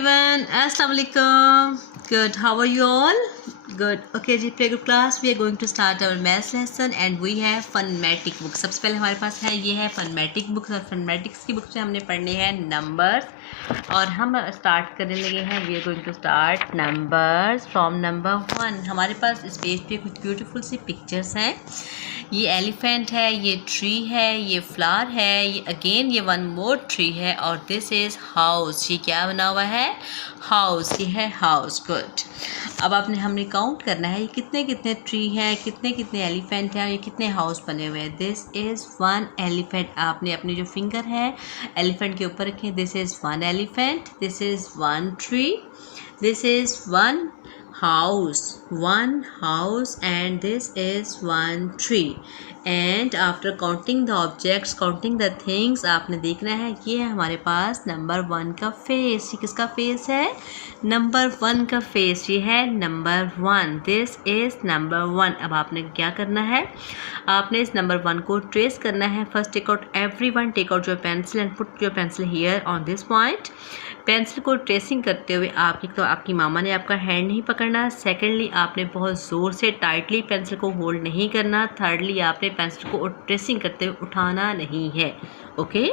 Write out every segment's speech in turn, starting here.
everyone, assalamu alaikum. Good, how are you all? Good. Okay ji, playgroup class we are going to start our math lesson and we have phonematic book. सबसे पहले हमारे पास है ये है phonematic books और phonematics की book से हमने पढ़ने हैं numbers और हम स्टार्ट करने लगे हैं. we are going to start numbers from number 1. हमारे पास इस पेज पे कुछ ब्यूटीफुल सी पिक्चर्स हैं. ये एलिफेंट है, ये ट्री है, ये फ्लावर है, ये अगेन ये वन मोर ट्री है और दिस इज़ हाउस. ये क्या बना हुआ है? हाउस. ये है हाउस. गुड. अब हमने काउंट करना है ये कितने कितने ट्री हैं, कितने कितने एलिफेंट हैं और ये कितने हाउस बने हुए हैं. This is one elephant. आपने अपने जो फिंगर है एलिफेंट के ऊपर रखें. This is one elephant, this is one tree, this is one house and this is one tree. And after counting the objects, counting the things, आपने देखना है ये है हमारे पास नंबर 1 का फेस. ये किसका फेस है? नंबर 1 का फेस. ये है नंबर 1. This is number 1. अब आपने क्या करना है? आपने इस नंबर 1 को ट्रेस करना है. First take out everyone, take out your pencil and put your pencil here on this point. Pencil को ट्रेसिंग करते हुए आपकी मामा ने आपका हैंड नहीं पकड़ना. सेकेंडली आपने बहुत ज़ोर से टाइटली पेंसिल को होल्ड नहीं करना. थर्डली आपने पेंसिल को ट्रेसिंग करते हुए उठाना नहीं है. Okay.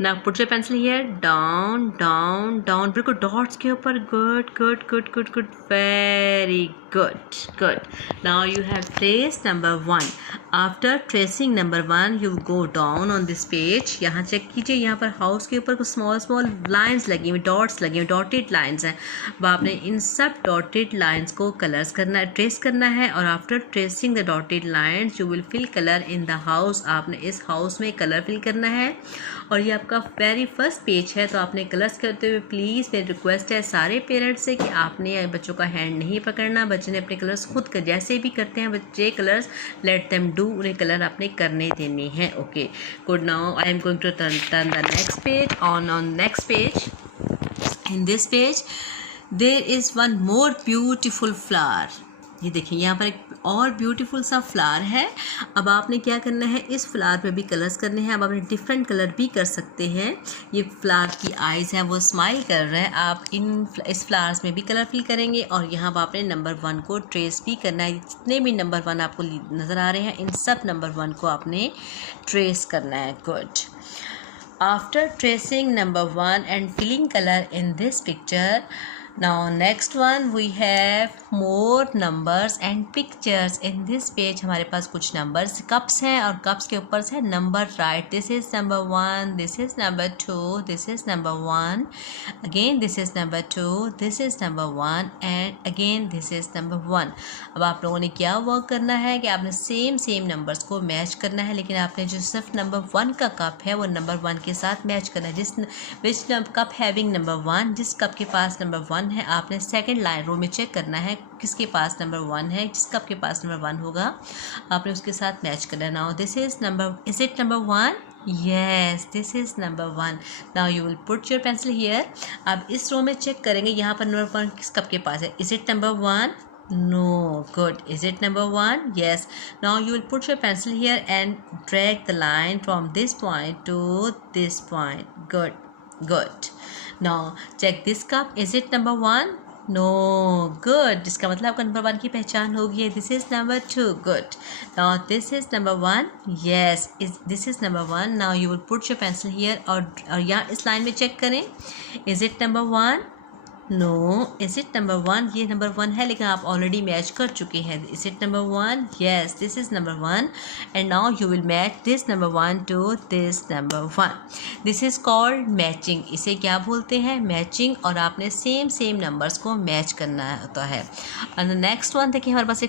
Now put your pencil here. Down down down, बिल्कुल डॉट्स के ऊपर. Good good good good good, very good good. Now you have traced number 1. After tracing number 1 you go down on this page. यहाँ check कीजिए, यहाँ पर house के ऊपर कुछ स्मॉल स्मॉल लाइंस लगी हुई, डॉट्स लगी हुई, डॉटेड लाइंस हैं. अब आपने इन सब डॉटेड लाइंस को कलर्स करना है, ट्रेस करना है. और after tracing the dotted lines you will fill colour in the house. आपने इस हाउस में कलर फिल करना है और ये आपका वेरी फर्स्ट पेज है. तो आपने कलर्स करते हुए प्लीज़ मेरी रिक्वेस्ट है सारे पेरेंट्स से कि आपने बच्चों का हैंड नहीं पकड़ना. बच्चे ने अपने कलर्स खुद कर, जैसे भी करते हैं बच्चे कलर्स, लेट देम डू. उन्हें कलर आपने करने देने हैं. Okay good. Now I am going to turn the next page. On next page, in this page there is one more beautiful flower. ये देखिए यहाँ पर एक और ब्यूटीफुल सा फ्लावर है. अब आपने क्या करना है? इस फ्लावर पे भी कलर्स करने हैं. अब आपने डिफरेंट कलर भी कर सकते हैं. ये फ्लावर की आइज़ हैं, वो स्माइल कर रहे हैं. आप इस फ्लावर्स में भी कलर फिल करेंगे और यहाँ पर आपने नंबर 1 को ट्रेस भी करना है. जितने भी नंबर 1 आपको नज़र आ रहे हैं इन सब नंबर 1 को आपने ट्रेस करना है. Good. After tracing number 1 and filling colour in this picture, now next one we have more numbers and pictures. in this page हमारे पास कुछ numbers, cups हैं और cups के ऊपर से number right. this is number 1, this is number 2, this is number 1, again this is number 2, this is number 1 and again this is number 1. अब आप लोगों ने क्या वर्क करना है कि आपने सेम नंबर्स को मैच करना है. लेकिन आपने जो सिर्फ नंबर 1 का कप है वो नंबर 1 के साथ मैच करना है. विच कप हैविंग नंबर 1, जिस कप के पास नंबर 1 है आपने सेकंड लाइन रो में चेक करना है किसके पास नंबर 1 है. जिस कप के पास नंबर 1 होगा आपने उसके साथ मैच करना है. Now this is number, is it number 1? yes, this is number 1. now you will put your pencil here. अब इस रो में चेक करेंगे यहाँ पर नंबर 1 किस कप के पास है. is it number 1? no. good. is it number 1? yes. now you will put your pencil here and drag the line from this point to this point. good good. now check this cup. is it number 1? no. good. जिसका मतलब आपका number 1 की पहचान हो गई है. this is number 2. good. now this is number 1. yes, this is number 1. now you will put your pencil here और यहाँ इस लाइन में चेक करें. is it number 1? no. is it number 1? ये नंबर 1 है लेकिन आप ऑलरेडी मैच कर चुके हैं. is it number 1? yes, this is number 1 and now you will match this number 1 to this number 1. this is called matching. इसे क्या बोलते हैं? मैचिंग. और आपने सेम नंबर्स को मैच करना होता है. और नेक्स्ट वन देखिए हमारे पास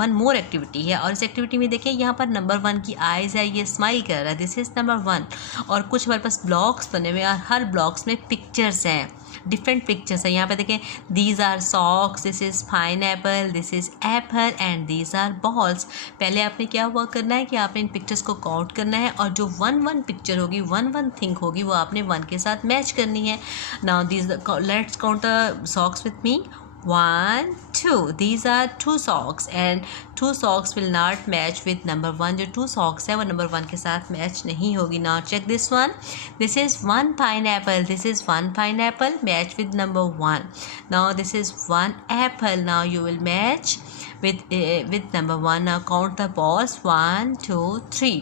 वन मोर एक्टिविटी है और इस एक्टिविटी में देखिए यहाँ पर नंबर 1 की आइज़ है, ये स्माइल कर रहा है. दिस इज़ नंबर 1 और कुछ हमारे पास ब्लॉक्स बने हुए हैं और हर ब्लॉक्स में पिक्चर्स हैं, डिफरेंट पिक्चर्स है. यहाँ पे देखें these are socks, this is pineapple, this is apple and these are balls. पहले आपने क्या वर्क करना है कि आपने इन पिक्चर्स को काउंट करना है और जो 1 पिक्चर होगी, 1 थिंग होगी वो आपने 1 के साथ मैच करनी है. Now these let's count the socks with me. 1 2 these are 2 socks and 2 socks will not match with number 1. जो 2 socks है वो number 1 के साथ मैच नहीं होगी. Now check this one. This is 1 pineapple. This is 1 pineapple match with number 1. Now this is 1 apple. Now you will match with number 1. Now count the balls. 1 2 3.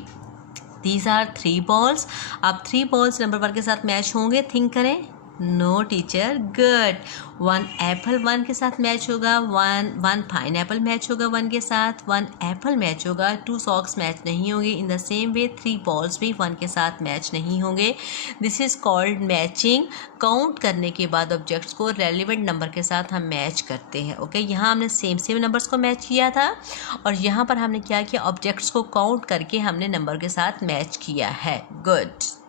These are 3 balls. अब 3 balls number 1 के साथ match होंगे. Think करें. No teacher. Good. 1 Apple 1 के साथ match होगा. 1 pineapple match होगा 1 के साथ. 1 एप्पल मैच होगा. 2 सॉक्स मैच नहीं होंगे. In the same way 3 balls भी 1 के साथ मैच नहीं होंगे. This is called matching. Count करने के बाद ऑब्जेक्ट्स को रेलिवेंट नंबर के साथ हम मैच करते हैं. ओके, यहाँ हमने सेम नंबर्स को मैच किया था और यहाँ पर हमने क्या किया, ऑब्जेक्ट्स को काउंट करके हमने नंबर के साथ मैच किया है. गुड.